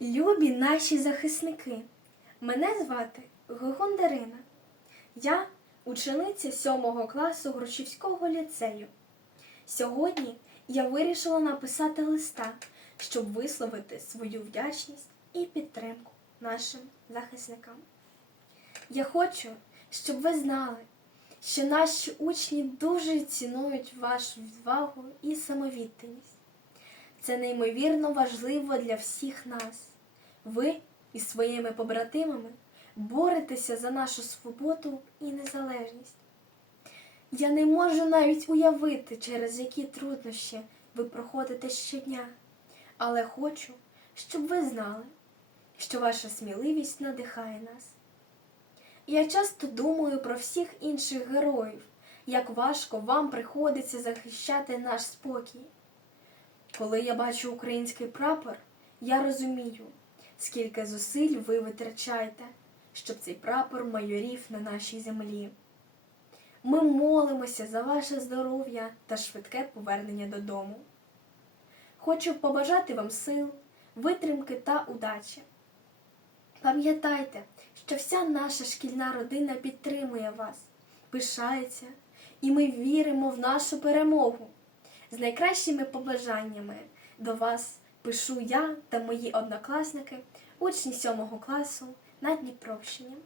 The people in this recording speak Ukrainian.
Любі наші захисники, мене звати Гогон Дарина. Я учениця сьомого класу Грушівського ліцею. Сьогодні я вирішила написати листа, щоб висловити свою вдячність і підтримку нашим захисникам. Я хочу, щоб ви знали, що наші учні дуже цінують вашу відвагу і самовідданість. Це неймовірно важливо для всіх нас. Ви із своїми побратимами боретеся за нашу свободу і незалежність. Я не можу навіть уявити, через які труднощі ви проходите щодня, але хочу, щоб ви знали, що ваша сміливість надихає нас. Я часто думаю про всіх інших героїв, як важко вам приходиться захищати наш спокій. Коли я бачу український прапор, я розумію, скільки зусиль ви витрачаєте, щоб цей прапор майорів на нашій землі. Ми молимося за ваше здоров'я та швидке повернення додому. Хочу побажати вам сил, витримки та удачі. Пам'ятайте, що вся наша шкільна родина підтримує вас, пишається, і ми віримо в нашу перемогу. З найкращими побажаннями до вас пишу я та мої однокласники, учні сьомого класу на Дніпровщині.